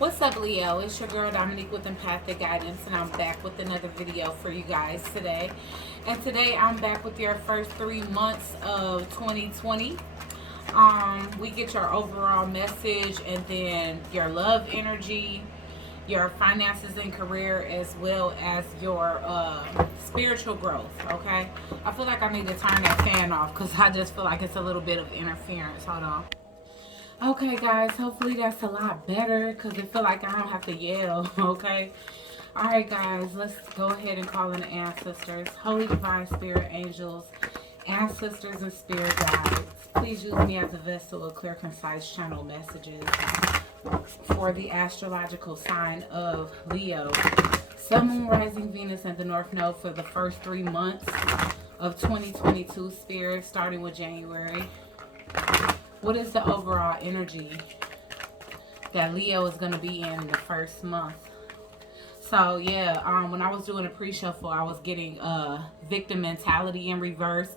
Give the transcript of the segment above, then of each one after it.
What's up, Leo? It's your girl Dominique with Empathic Guidance, and I'm back with another video for you guys today. And today I'm back with your first 3 months of 2020. We get your overall message, and then your love energy, your finances and career, as well as your spiritual growth. Okay, I feel like I need to turn that fan off because I just feel like it's a little bit of interference. Hold on. Okay, guys, hopefully that's a lot better because I feel like I don't have to yell, okay? All right, guys, let's go ahead and call in the ancestors, holy divine spirit angels, ancestors and spirit guides. Please use me as a vessel of clear, concise channel messages for the astrological sign of Leo. Sun, Moon, Rising, Venus, and the North Node for the first 3 months of 2022, spirit, starting with January. What is the overall energy that Leo is going to be in the first month? So yeah, when I was doing a pre-shuffle, I was getting victim mentality in reverse.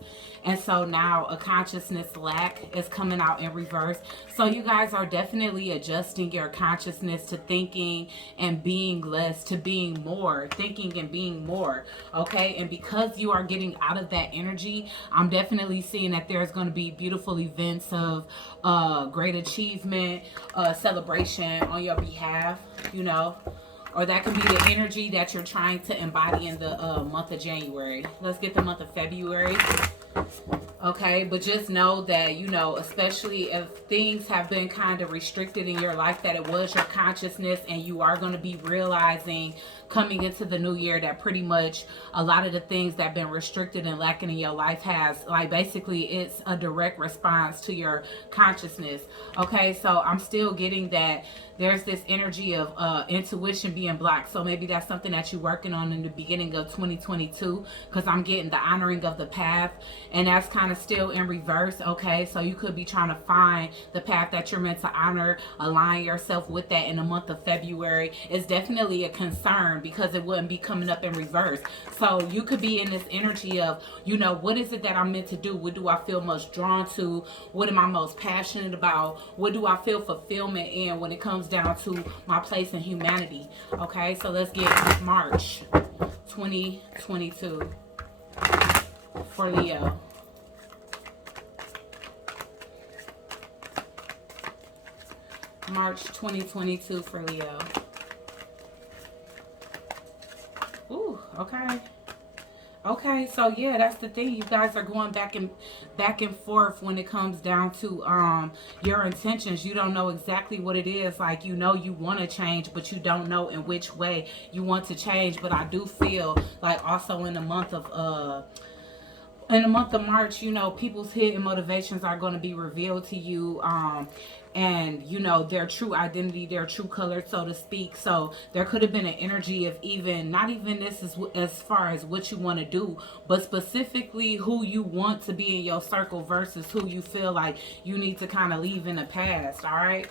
And so now a consciousness lack is coming out in reverse. So you guys are definitely adjusting your consciousness to thinking and being less to being more. Thinking and being more. Okay? And because you are getting out of that energy, I'm definitely seeing that there's going to be beautiful events of great achievement, celebration on your behalf, you know. Or that could be the energy that you're trying to embody in the month of January. Let's get the month of February. Okay, but just know that, you know, especially if things have been kind of restricted in your life, that it was your consciousness, and you are going to be realizing coming into the new year that pretty much a lot of the things that have been restricted and lacking in your life has, like, basically it's a direct response to your consciousness. Okay, so I'm still getting that there's this energy of intuition being blocked. So maybe that's something that you're working on in the beginning of 2022, because I'm getting the honoring of the path, and that's kind of still in reverse. Okay, so you could be trying to find the path that you're meant to honor, align yourself with that in the month of February. It's definitely a concern because it wouldn't be coming up in reverse. So you could be in this energy of, you know, what is it that I'm meant to do? What do I feel most drawn to? What am I most passionate about? What do I feel fulfillment in when it comes down to my place in humanity? Okay, so let's get March 2022 for Leo. March 2022 for Leo. Ooh, okay. Okay, so yeah, that's the thing. You guys are going back and forth when it comes down to your intentions. You don't know exactly what it is. Like, you know you want to change, but you don't know in which way you want to change. But I do feel like also in the month of March, you know, people's hidden motivations are going to be revealed to you, and you know, their true identity, their true color, so to speak. So there could have been an energy of even not even this is as far as what you want to do, but specifically who you want to be in your circle versus who you feel like you need to kind of leave in the past. All right,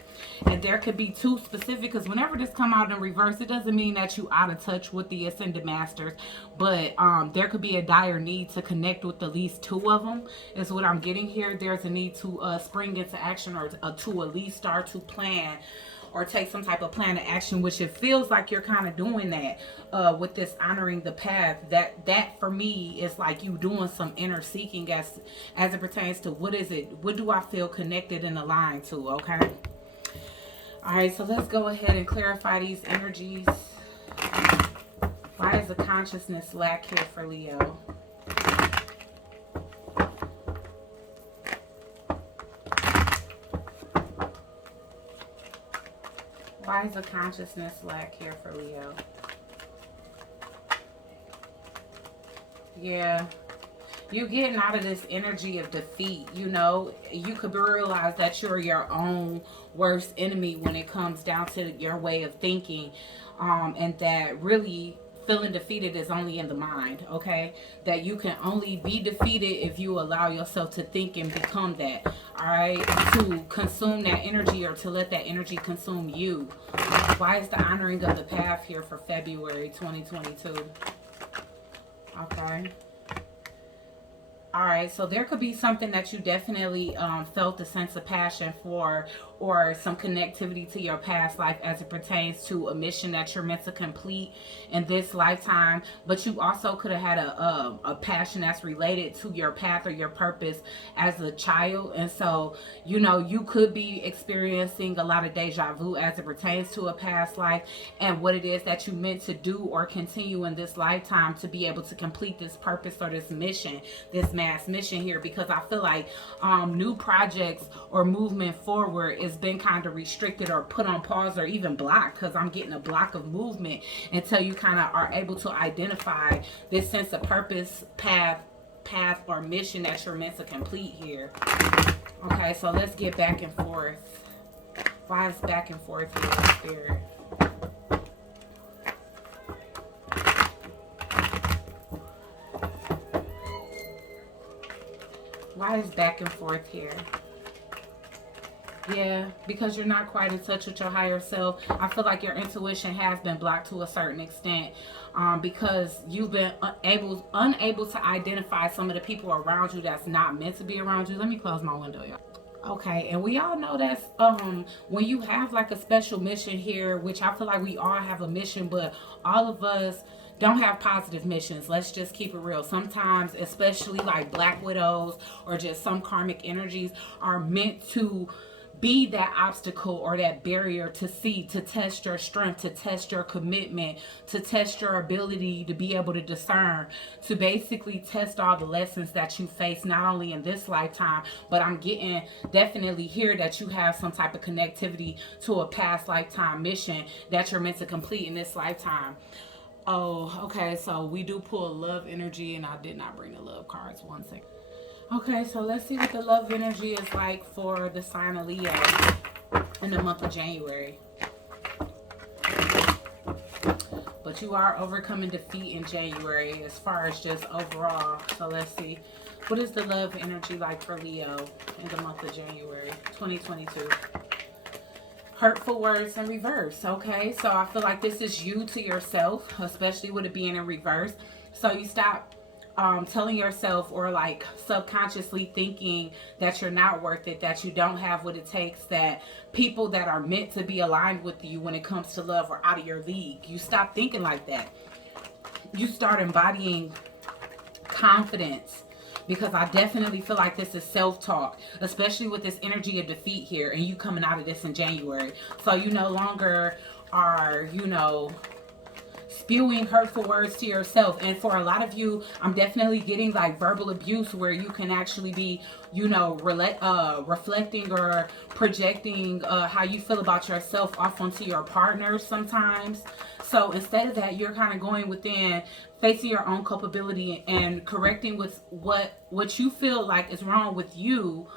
and there could be two specific, because whenever this come out in reverse, it doesn't mean that you out of touch with the ascended masters, but there could be a dire need to connect with at least two of them is what I'm getting here. There's a need to spring into action, or to at least start to plan or take some type of plan of action, which it feels like you're kind of doing that with this honoring the path. That for me is like you doing some inner seeking as it pertains to what is it, what do I feel connected and aligned to. Okay, all right, so let's go ahead and clarify these energies. Why is the consciousness lack here for Leo? Why is the consciousness lack here for Leo? Yeah. You getting out of this energy of defeat, you know. You could realize that you're your own worst enemy when it comes down to your way of thinking. And that really feeling defeated is only in the mind, okay? That you can only be defeated if you allow yourself to think and become that, all right? To consume that energy, or to let that energy consume you. Why is the honoring of the path here for February 2022? Okay. All right, so there could be something that you definitely felt a sense of passion for, or some connectivity to your past life as it pertains to a mission that you're meant to complete in this lifetime. But you also could have had a passion that's related to your path or your purpose as a child. And so, you know, you could be experiencing a lot of deja vu as it pertains to a past life and what it is that you meant to do or continue in this lifetime to be able to complete this purpose or this mission, this mass mission here. Because I feel like new projects or movement forward is been kind of restricted or put on pause or even blocked, because I'm getting a block of movement until you kind of are able to identify this sense of purpose, path or mission that you're meant to complete here. Okay, so let's get back and forth. Why is back and forth here, Spirit? Why is back and forth here? Yeah, because you're not quite in touch with your higher self. I feel like your intuition has been blocked to a certain extent, because you've been unable to identify some of the people around you that's not meant to be around you. Let me close my window, y'all. Okay, and we all know that's when you have like a special mission here, which I feel like we all have a mission, but all of us don't have positive missions. Let's just keep it real. Sometimes, especially like Black Widows or just some karmic energies, are meant to be that obstacle or that barrier to test your strength, to test your commitment, to test your ability to be able to discern, to basically test all the lessons that you face, not only in this lifetime, but I'm getting definitely here that you have some type of connectivity to a past lifetime mission that you're meant to complete in this lifetime. Oh, okay, so we do pull love energy, and I did not bring the love cards. 1 second. Okay, so let's see what the love energy is like for the sign of Leo in the month of January. But you are overcoming defeat in January as far as just overall. So let's see. What is the love energy like for Leo in the month of January 2022? Hurtful words in reverse. Okay, so I feel like this is you to yourself, especially with it being in reverse. So you stop telling yourself or like subconsciously thinking that you're not worth it, that you don't have what it takes, that people that are meant to be aligned with you when it comes to love are out of your league. You stop thinking like that. You start embodying confidence, because I definitely feel like this is self-talk, especially with this energy of defeat here and you coming out of this in January. So you no longer are, you know, spewing hurtful words to yourself. And for a lot of you, I'm definitely getting like verbal abuse where you can actually be, you know, reflecting or projecting how you feel about yourself off onto your partner sometimes. So instead of that, you're kind of going within, facing your own culpability and correcting with what you feel like is wrong with you,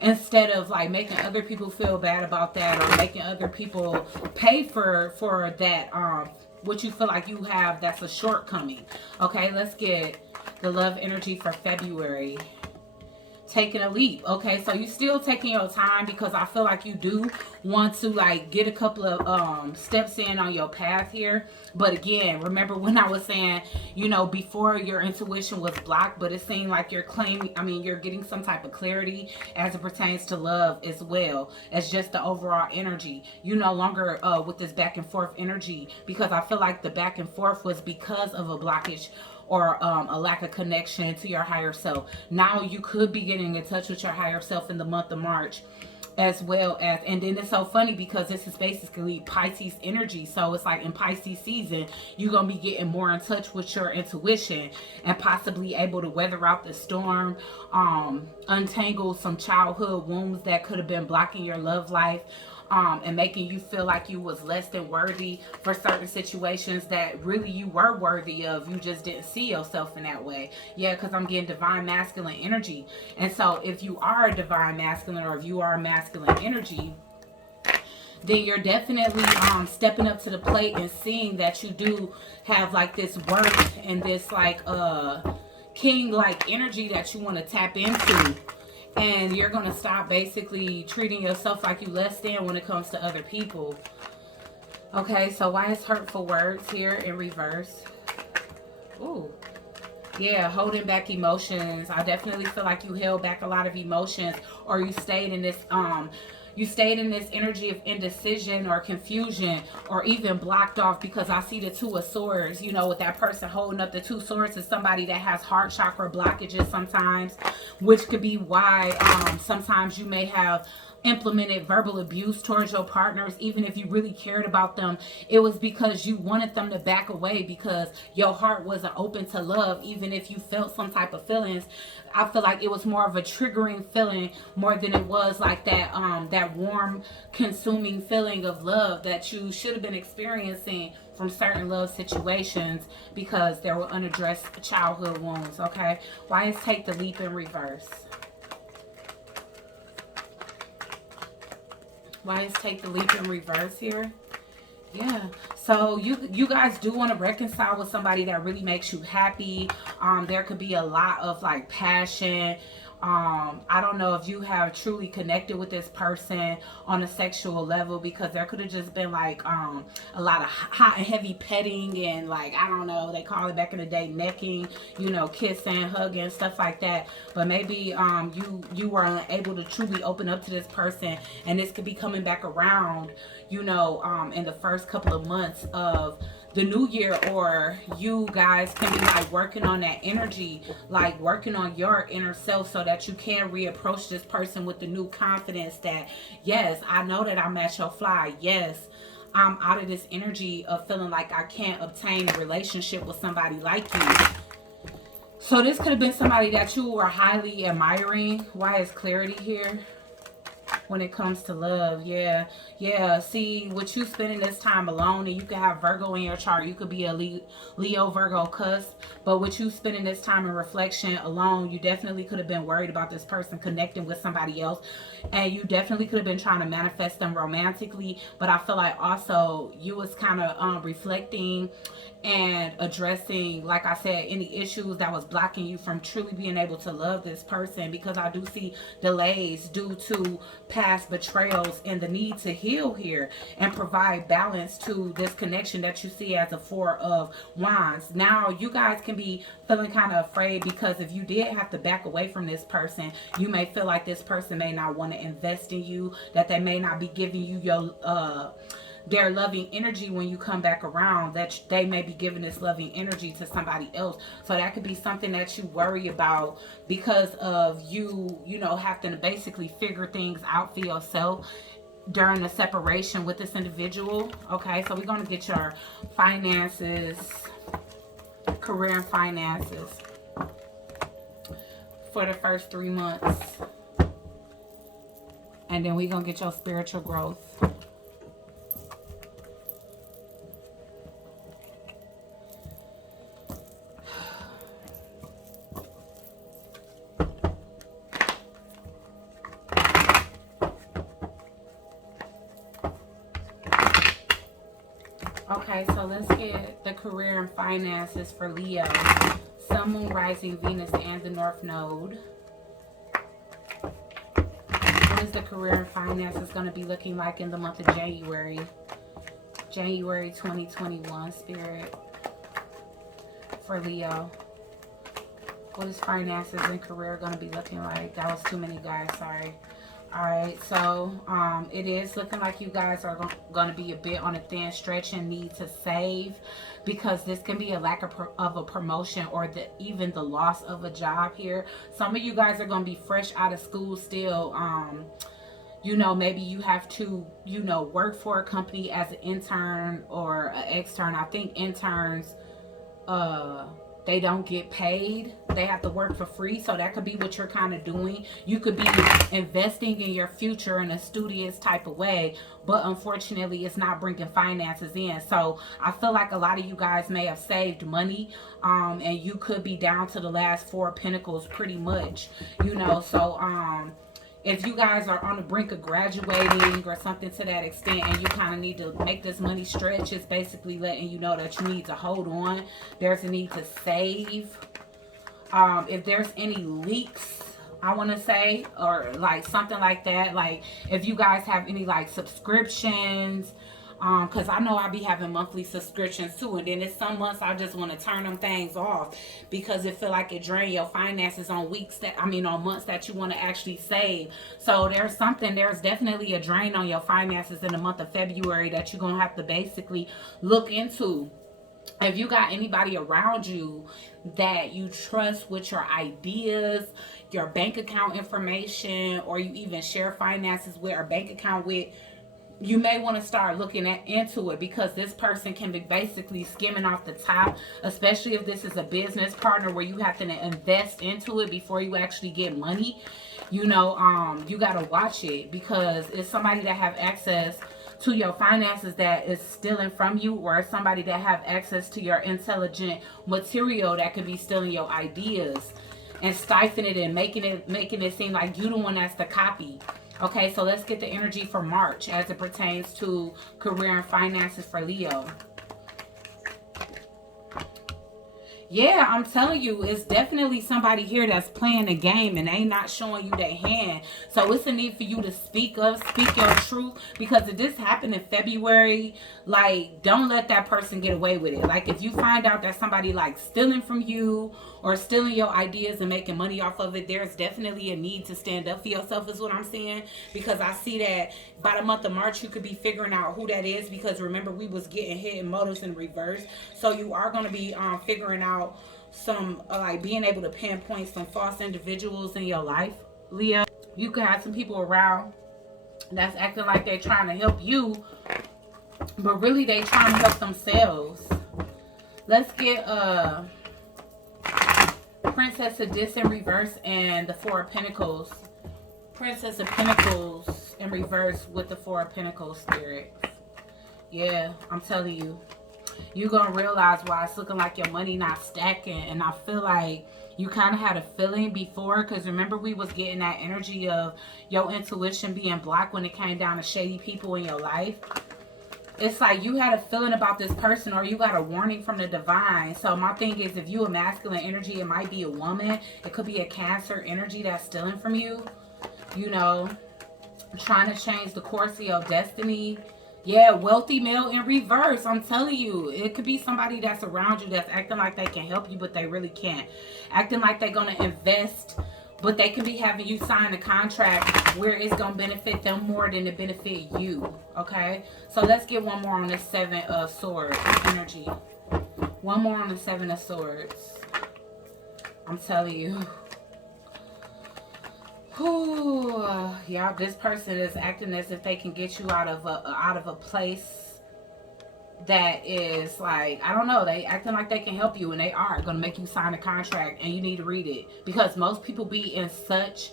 instead of like making other people feel bad about that or making other people pay for that what you feel like you have that's a shortcoming. Okay, let's get the love energy for February. Taking a leap. Okay, so you still taking your time, because I feel like you do want to like get a couple of steps in on your path here. But again, remember when I was saying, you know, before your intuition was blocked, but it seemed like you're claiming, I mean, you're getting some type of clarity as it pertains to love as well as just the overall energy. You no longer with this back and forth energy, because I feel like the back and forth was because of a blockage or a lack of connection to your higher self. Now you could be getting in touch with your higher self in the month of March, as well as, and then it's so funny because this is basically Pisces energy. So it's like in Pisces season, you're going to be getting more in touch with your intuition and possibly able to weather out the storm, untangle some childhood wounds that could have been blocking your love life. And making you feel like you was less than worthy for certain situations that really you were worthy of. You just didn't see yourself in that way. Yeah, because I'm getting divine masculine energy. And so if you are a divine masculine, or if you are a masculine energy, then you're definitely stepping up to the plate and seeing that you do have like this worth and this like king-like energy that you want to tap into. And you're going to stop basically treating yourself like you less than when it comes to other people. Okay, so why is hurtful words here in reverse? Ooh. Yeah, holding back emotions. I definitely feel like you held back a lot of emotions, or you stayed in this You stayed in this energy of indecision or confusion, or even blocked off, because I see the Two of Swords. You know, with that person holding up the Two Swords is somebody that has heart chakra blockages sometimes, which could be why sometimes you may have implemented verbal abuse towards your partners. Even if you really cared about them, it was because you wanted them to back away, because your heart wasn't open to love. Even if you felt some type of feelings, I feel like it was more of a triggering feeling more than it was like that that warm, consuming feeling of love that you should have been experiencing from certain love situations, because there were unaddressed childhood wounds. Okay, why is Take the Leap in reverse? Why is Take the Leap in reverse here? Yeah, so you guys do want to reconcile with somebody that really makes you happy. There could be a lot of like passion. I don't know if you have truly connected with this person on a sexual level, because there could have just been like a lot of hot and heavy petting, and like, I don't know, they call it back in the day necking, you know, kissing, hugging, stuff like that. But maybe you were unable to truly open up to this person, and this could be coming back around, you know, in the first couple of months of the new year. Or you guys can be like working on that energy, like working on your inner self, so that you can reapproach this person with the new confidence that, yes, I know that I'm at your fly. Yes, I'm out of this energy of feeling like I can't obtain a relationship with somebody like you. So this could have been somebody that you were highly admiring. Why is clarity here? When it comes to love, yeah. See, with you spending this time alone, and you could have Virgo in your chart, you could be a Leo Virgo cusp, but with you spending this time in reflection alone, you definitely could have been worried about this person connecting with somebody else, and you definitely could have been trying to manifest them romantically. But I feel like also you was kind of reflecting and addressing, like I said, any issues that was blocking you from truly being able to love this person, because I do see delays due to past betrayals and the need to heal here and provide balance to this connection that you see as a Four of Wands. Now you guys can be feeling kind of afraid, because if you did have to back away from this person, you may feel like this person may not want to invest in you, that they may not be giving you your their loving energy when you come back around, that they may be giving this loving energy to somebody else. So that could be something that you worry about, because of you know, having to basically figure things out for yourself during the separation with this individual. Okay, so we're going to get your finances, career and finances for the first 3 months, and then we're going to get your spiritual growth. Okay, so let's get the career and finances for Leo. Sun, Moon, Rising, Venus, and the North Node. What is the career and finances going to be looking like in the month of January? January 2021, Spirit, for Leo. What is finances and career going to be looking like? That was too many guys, sorry. Alright, so it is looking like you guys are going to be a bit on a thin stretch and need to save, because this can be a lack of a promotion, or even the loss of a job here. Some of you guys are going to be fresh out of school still. You know, maybe you have to, you know, work for a company as an intern or an extern. I think interns, they don't get paid. They have to work for free. So that could be what you're kind of doing. You could be investing in your future in a studious type of way, but unfortunately it's not bringing finances in. So I feel like a lot of you guys may have saved money, and you could be down to the last 4 of Pentacles pretty much, you know. So if you guys are on the brink of graduating or something to that extent, and you kind of need to make this money stretch, it's basically letting you know that you need to hold on. There's a need to save. If there's any leaks, I want to say, or like something like that, like if you guys have any like subscriptions, Because I know I be having monthly subscriptions too, and then it's some months I just want to turn them things off because it feel like it drain your finances on on months that you want to actually save. So there's definitely a drain on your finances in the month of February that you're gonna have to basically look into. If you got anybody around you that you trust with your ideas, your bank account information, or you even share finances with or bank account with, you may want to start looking into it, because this person can be basically skimming off the top, especially if this is a business partner where you have to invest into it before you actually get money. You got to watch it, because it's somebody that have access to your finances that is stealing from you, or somebody that have access to your intelligent material that could be stealing your ideas and stifling it and making it seem like you the one that's the copy. Okay, so let's get the energy for March as it pertains to career and finances for Leo. Yeah, I'm telling you, it's definitely somebody here that's playing a game and they not showing you their hand. So it's a need for you to speak up, speak your truth. Because if this happened in February, like, don't let that person get away with it. Like, if you find out that somebody like stealing from you or stealing your ideas and making money off of it, there's definitely a need to stand up for yourself, is what I'm saying. Because I see that by the month of March, you could be figuring out who that is. Because remember, we was getting hit in motives in reverse. So you are going to be figuring out some like being able to pinpoint some false individuals in your life, Leo. You could have some people around that's acting like they're trying to help you, but really they trying to help themselves. Let's get Princess of Dis in reverse and the Four of Pentacles. Princess of Pentacles in reverse with the Four of Pentacles, spirit. Yeah, I'm telling you, you're going to realize why it's looking like your money not stacking. And I feel like you kind of had a feeling before, because remember we was getting that energy of your intuition being blocked when it came down to shady people in your life. It's like you had a feeling about this person, or you got a warning from the divine. So my thing is, if you a masculine energy, it might be a woman. It could be a Cancer energy that's stealing from you. Trying to change the course of your destiny. Yeah, wealthy male in reverse. I'm telling you, it could be somebody that's around you that's acting like they can help you, but they really can't. Acting like they're going to invest, but they could be having you sign a contract where it's going to benefit them more than to benefit you. Okay? So let's get one more on the Seven of Swords energy. One more on the Seven of Swords. I'm telling you. Ooh, yeah, this person is acting as if they can get you out of a place that is like, I don't know, they acting like they can help you, and they are going to make you sign a contract, and you need to read it, because most people be in such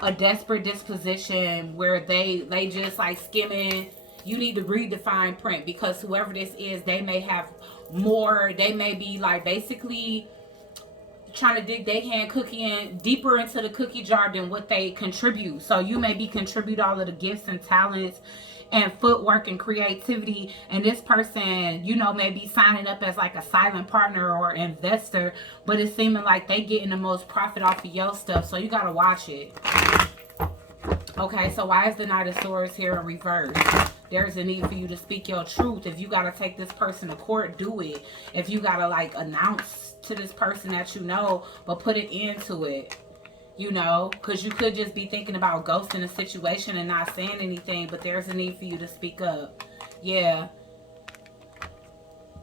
a desperate disposition where they just like skimming. You need to read the fine print, because whoever this is, they may have more, they may be like basically trying to dig their hand cookie deeper into the cookie jar than what they contribute. So you may be contribute all of the gifts and talents and footwork and creativity, and this person, may be signing up as like a silent partner or investor, but it's seeming like they getting the most profit off of your stuff. So you got to watch it. Okay, so why is the Knight of Swords here in reverse? There's a need for you to speak your truth. If you got to take this person to court, do it. If you got to like announce to this person that but put it into it, because you could just be thinking about ghosting the situation and not saying anything, but there's a need for you to speak up. Yeah.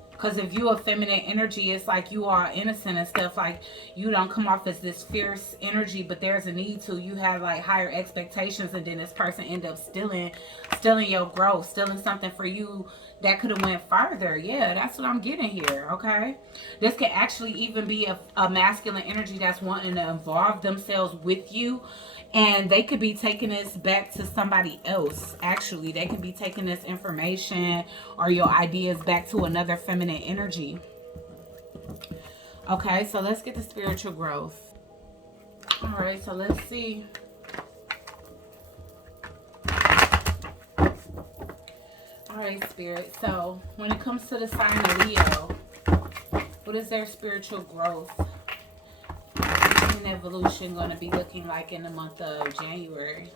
Because if you a feminine energy, it's like you are innocent and stuff. Like, you don't come off as this fierce energy, but there's a need to. You have like higher expectations, and then this person end up stealing your growth, stealing something for you that could have went farther. Yeah, that's what I'm getting here, okay? This can actually even be a masculine energy that's wanting to involve themselves with you. And they could be taking this back to somebody else. Actually, they can be taking this information or your ideas back to another feminine energy. Okay, so let's get the spiritual growth. All right, so let's see. All right, Spirit. So when it comes to the sign of Leo, what is their spiritual growth and evolution going to be looking like in the month of January?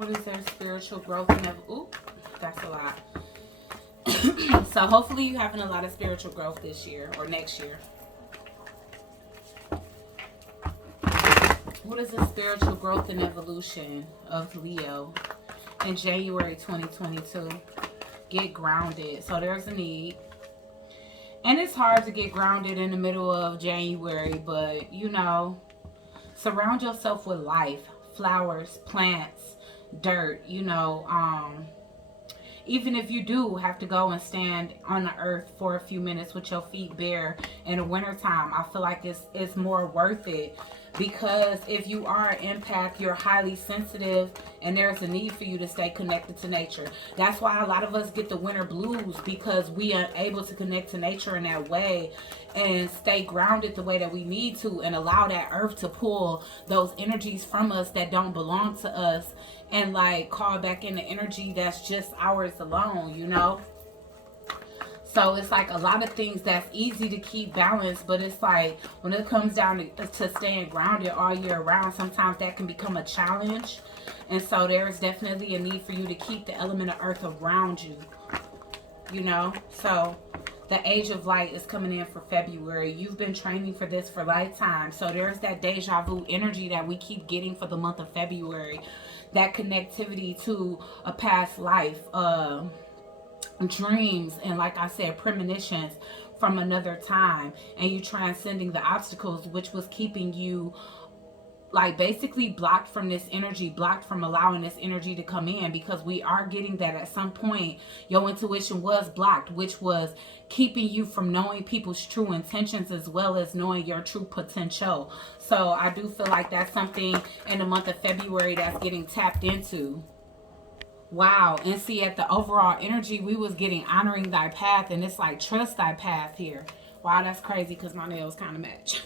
What is their spiritual growth and ooh, that's a lot. So hopefully you're having a lot of spiritual growth this year or next year. What is the spiritual growth and evolution of Leo in January 2022? Get grounded. So there's a need. And it's hard to get grounded in the middle of January, but you know, surround yourself with life, flowers, plants, dirt, you know. Even if you do have to go and stand on the earth for a few minutes with your feet bare in the wintertime, I feel like it's more worth it. Because if you are an empath, you're highly sensitive and there's a need for you to stay connected to nature. That's why a lot of us get the winter blues, because we are able to connect to nature in that way and stay grounded the way that we need to, and allow that earth to pull those energies from us that don't belong to us, and like call back in the energy that's just ours alone, you know. So it's like a lot of things that's easy to keep balanced, but it's like when it comes down to staying grounded all year round, sometimes that can become a challenge. And so there's definitely a need for you to keep the element of earth around you, you know. So the age of light is coming in for February. You've been training for this for lifetime. So there's that deja vu energy that we keep getting for the month of February. That connectivity to a past life, dreams, and like I said, premonitions from another time, and you transcending the obstacles which was keeping you like basically blocked from this energy, blocked from allowing this energy to come in, because we are getting that at some point your intuition was blocked, which was keeping you from knowing people's true intentions as well as knowing your true potential. So I do feel like that's something in the month of February that's getting tapped into. Wow. And see, at the overall energy, we was getting honoring thy path, and it's like trust thy path here. Wow, that's crazy because my nails kind of match.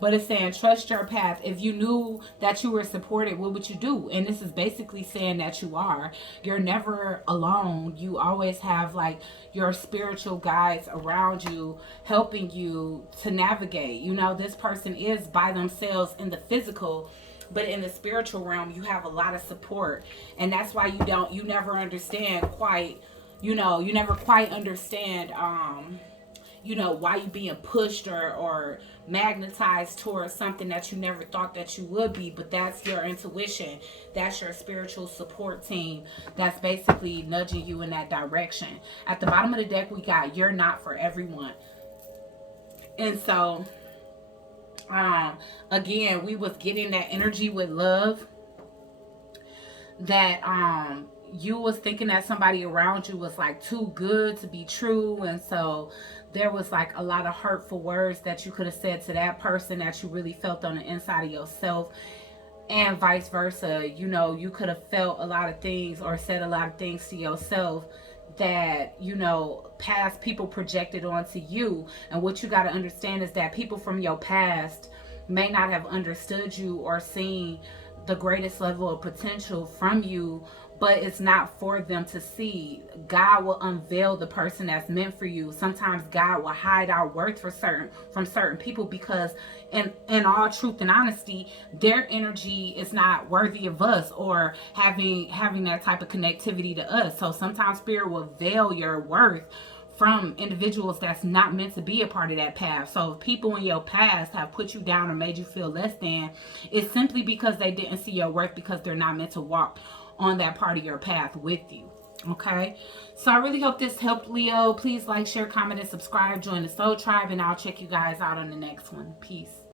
But it's saying trust your path. If you knew that you were supported, what would you do? And this is basically saying that you are. You're never alone. You always have like your spiritual guides around you, helping you to navigate. You know, this person is by themselves in the physical, but in the spiritual realm, you have a lot of support. And that's why you never understand quite, you never quite understand, why you being pushed or magnetized towards something that you never thought that you would be. But that's your intuition. That's your spiritual support team that's basically nudging you in that direction. At the bottom of the deck, we got you're not for everyone. And so, again, we was getting that energy with love, that you was thinking that somebody around you was like too good to be true, and so there was like a lot of hurtful words that you could have said to that person that you really felt on the inside of yourself, and vice versa. You could have felt a lot of things or said a lot of things to yourself that past people projected onto you. And what you got to understand is that people from your past may not have understood you or seen the greatest level of potential from you, but it's not for them to see. God will unveil the person that's meant for you. Sometimes God will hide our worth from certain people, because in all truth and honesty, their energy is not worthy of us or having that type of connectivity to us. So sometimes spirit will veil your worth from individuals that's not meant to be a part of that path. So if people in your past have put you down or made you feel less than, it's simply because they didn't see your worth, because they're not meant to walk on that part of your path with you. Okay, so I really hope this helped, Leo. Please like, share, comment, and subscribe. Join the Soul Tribe, and I'll check you guys out on the next one. Peace.